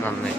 നന്ദി.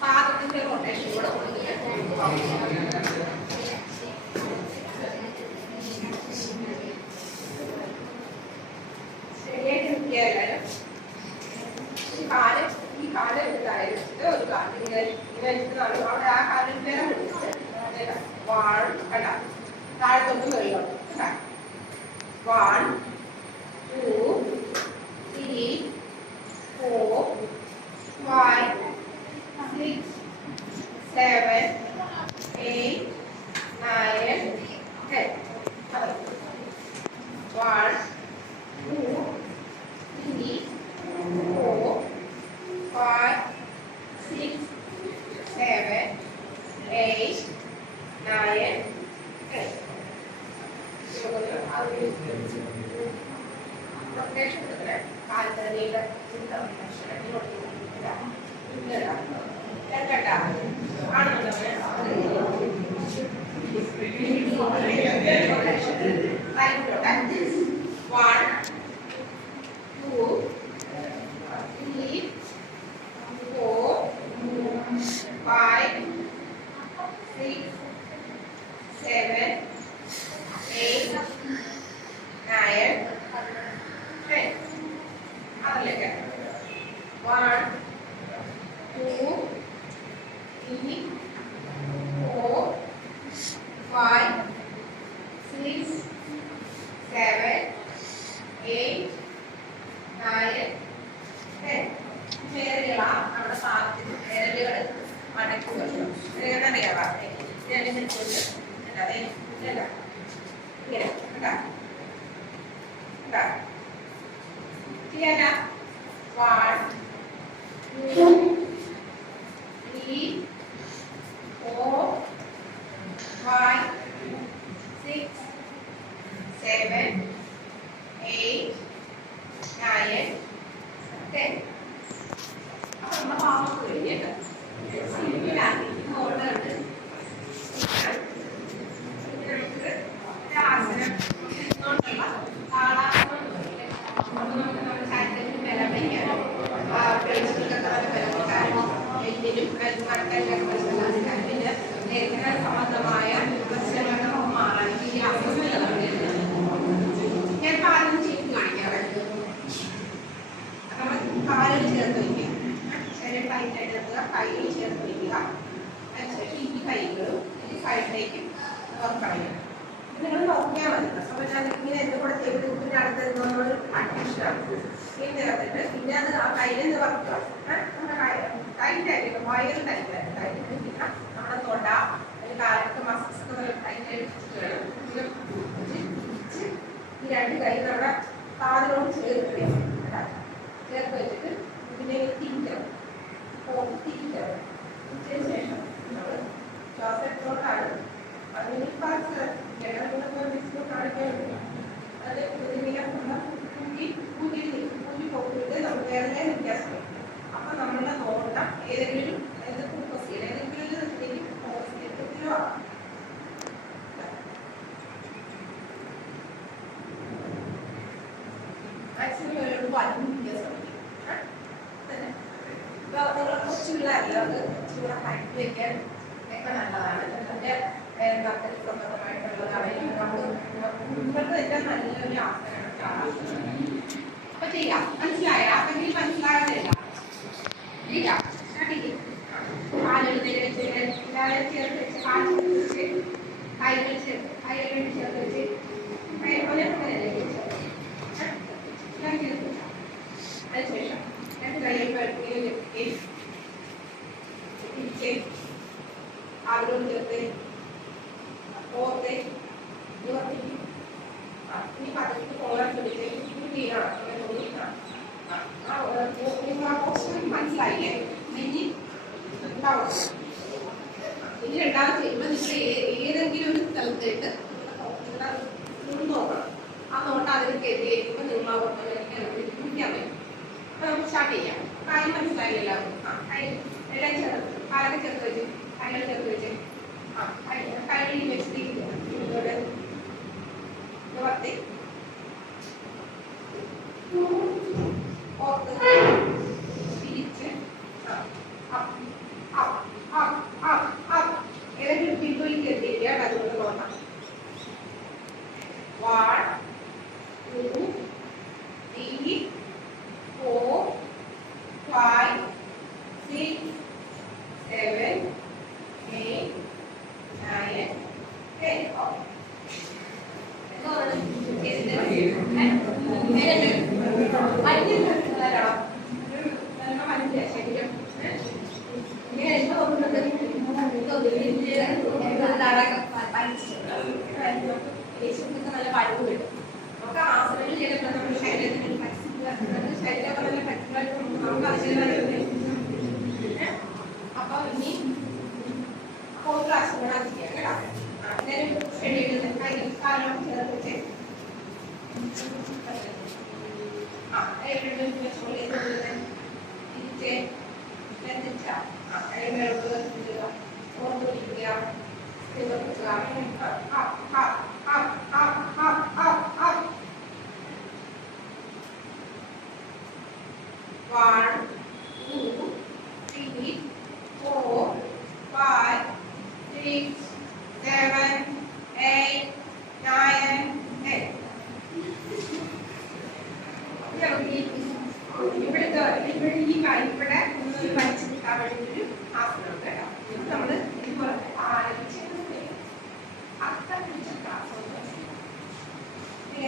പാദത്തിന്റെ റൊട്ടേഷൻ കൂടെ കൊടുക്കുക. 1 കണ്ട താഴത്തോട്ട് മുകളിലോട്ട് കണ്ട 1 2 3 4 5 6 7 8 9 10 1 2 3 4 5 6 7 8 9 10 റൊട്ടേഷൻ എടുക്കണേ കാൽത്തറയുടെ സംബന്ധമായ പ്രശ്നങ്ങൾ മാറാൻ ഞാൻ പാലം ചെയ്ത് കാണിക്കാറ് നമ്മൾ കാലിൽ ചേർത്ത് വയ്ക്കുക ശരീരം ടൈറ്റായിട്ട് എടുക്കുക കയ്യിൽ ചേർത്ത് വയ്ക്കുക അതിനുശേഷം ഈ കൈകളും ഈ സൈഡിലേക്ക് കളയുക നിങ്ങൾ നോക്കിയാൽ മതി അപ്പോൾ ഞാൻ ഇങ്ങനെ എന്റെ കൂടെ ചെയ്ത് പിന്നെ അടുത്തൊരു കൺഫ്യൂഷനാണ് പിന്നെ വന്നിട്ട് പിന്നെ അത് ആ കയ്യിൽ വറുക്കുക ടൈറ്റായിട്ട് വയറ് ടൈറ്റായിട്ട് നമ്മുടെ തൊണ്ട അല്ലെങ്കിൽ കാലൊക്കെ മസിൽസ് ഒക്കെ നല്ല ടൈറ്റായിട്ട് ഈ രണ്ട് കൈ നമ്മുടെ കാലിനോട് ചേർത്ത് വെച്ചിട്ട് ഇതിനെ തിരിക്കണം തിരിക്കണം തിരിച്ചതിന് ശേഷം നമ്മൾ ശ്വാസം എത്രത്തോട്ടാണ് അതിന് കാണിക്കാനുണ്ട് അത് ഇതിങ്ങനെ പോയിട്ട് നമ്മൾ വേറെ വ്യത്യാസം അപ്പൊ നമ്മളുടെ നോട്ടം ഏതെങ്കിലും ഫോക്കസ് ചെയ്യണം ഏതെങ്കിലും ഒരു ഇതിലേക്ക് ഫോക്കസ് ചെയ്തിട്ടോ മാക്സിമം ഒരു 5 വ്യത്യാസം നിങ്ങൾ കുറച്ചുള്ള അത് കുറച്ചുകൂടെ ഹൈറ്റ് വയ്ക്കാൻ ഒക്കെ നല്ലതാണ് അതിന്റെ സംബന്ധമായിട്ടുള്ളതാണ് നിങ്ങൾക്ക് ഏറ്റവും നല്ലൊരു ആസനമാണ് അപ്പൊ ചെയ്യാം മനസ്സിലായ അല്ലെങ്കിൽ മനസ്സിലാകുന്നില്ല ചെയ്യാം സ്റ്റാർട്ട് ചെയ്യാം കാലെടുത്തേക്ക് വെച്ച് ചേർത്ത് വെച്ച് കാൽ ചേർത്ത് വെച്ച് കൈകൾ ചേർത്ത് കൈകൾ ചേർത്ത് വെച്ച് അതിനുശേഷം രണ്ട് കൈകൾ തിരിച്ച് ആഗ്രഹം ചേർത്ത് ഓർത്ത് ഇനി പതിനെട്ട് പോകാൻ ശ്രമിച്ച് മനസ്സിലായില്ലേ ഇനി ഇനി രണ്ടാമത് ചെയ്യുമ്പോൾ നിങ്ങൾ ഏതെങ്കിലും ഒരു സ്ഥലത്തേക്ക് നോക്കണം ആ നോട്ടം അതിലേക്ക് എതിരേക്കുമ്പോൾ നിങ്ങൾ ആ പിടിക്കാൻ പറ്റും അപ്പൊ നമുക്ക് സ്റ്റാർട്ട് ചെയ്യാം കാര്യം മനസ്സിലായില്ല എല്ലാവർക്കും എല്ലാം ചേർത്ത് കാലൊക്കെ ചേർത്ത് വെച്ച് കൈകൾ ചേർത്ത് വെച്ച് കൈകളിൽ വെച്ചിട്ട് നിവർത്തി ഓർത്ത് തിരിച്ച് ഏതെങ്കിലും ബിന്ദുവിലേക്ക് എത്തിയിരിക്കുക അതുകൊണ്ട് നോക്കാം 1 2 3 4 5 6 7 8 9 നല്ല കഴിവ് കിട്ടും. നമുക്ക് ആസനങ്ങൾ ചെയ്തപ്പോൾ നമ്മുടെ ശരീരത്തിന് ശരീരമൊക്കെ നല്ല ഫ്ലെക്സിബിളായിട്ട് നമുക്ക് ആവശ്യമായി. അപ്പൊ ഇനി ഫോർത്ത് ക്ലാസ് കൂടെ ചെയ്യാം കേട്ടോ. അന്നേരം ഷെഡ്യൂൾ കാലം ചേർത്ത് വെച്ച്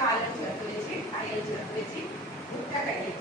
കാലം ചേർത്ത് വെച്ച് കയ്യിൽ ചേർത്ത് വെച്ച് മുട്ട കയ്യിൽ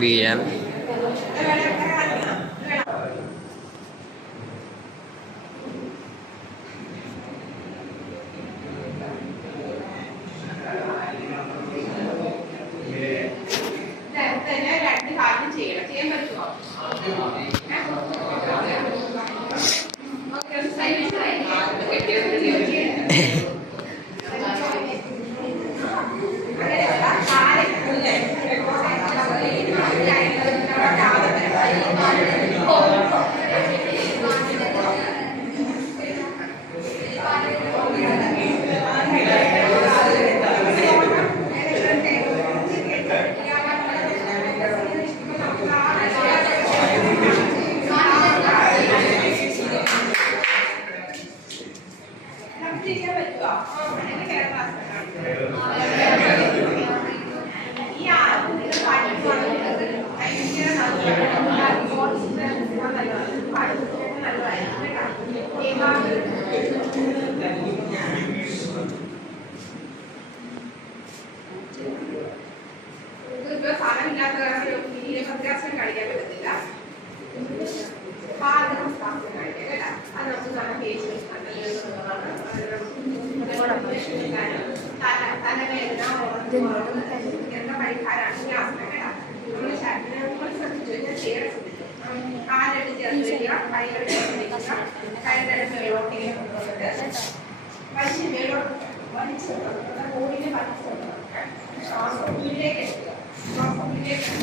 വീഴാൻ തലവേദന ഇങ്ങനത്തെ പരിഹാരമാണ് ഈ ആസനം കേട്ടോ. നമ്മുടെ ശരീരം നമ്മൾ ശ്രദ്ധിച്ചു കഴിഞ്ഞാൽ ചെയ്യാൻ ശ്രദ്ധിക്കും. കാലെടുത്ത് ചേർത്ത് വയ്ക്കുക, കൈകൾ ചേർത്ത് വയ്ക്കുക, കൈകളെടുത്ത് മേലോട്ടേക്ക് കൊണ്ടുവന്നിട്ട് വലിച്ച് മേലോട്ട് വലിച്ച് ബോഡിനെ വലിച്ച് ശ്വാസം ഉള്ളിലേക്ക് എടുക്കുക. ശ്വാസം ഉള്ളിലേക്ക്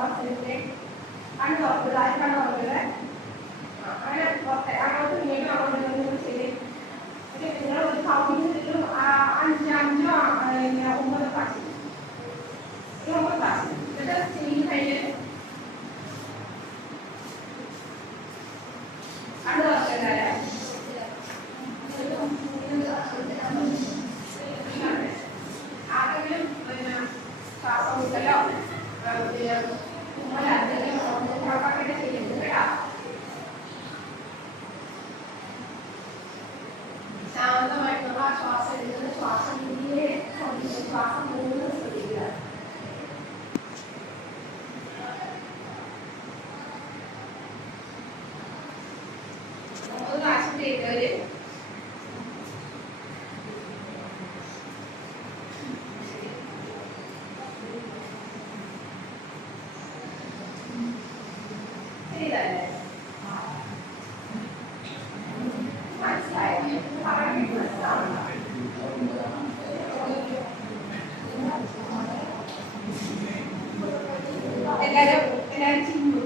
ശ്വാസം എടുത്ത് കണ്ണ് തുറക്കുക, കണ്ണ് തുറക്കുക. അങ്ങനെ പുറത്തെ അങ്ങോട്ട് വീണ്ടും അങ്ങോട്ട് ചെയ്ത് നിങ്ങൾ ഒരു കൗണ്ടിങ് 5 9 പ്രാവശ്യം 9 പ്രാവശ്യം എന്നിട്ട് ചെയ്ത് കഴിഞ്ഞ് കണ്ണ് തുറക്കണ്ടായ ആരെങ്കിലും ശ്വാസം മുട്ടലോ കുഴപ്പമൊക്കെ ചെയ്യുന്നത് കേട്ടോ. ശാന്തമായിട്ടുള്ള ശ്വാസം എടുക്കുന്നത്, ശ്വാസം ഇങ്ങനെ ശ്വാസം മൂന്ന് ശ്രദ്ധിക്കുക. പ്രാവശ്യം ചെയ്തവര് ചെയ്തല്ലേ മനസ്സിലായോ? പറഞ്ഞു മനസ്സിലാവുന്ന എല്ലാവരും ചിന്തു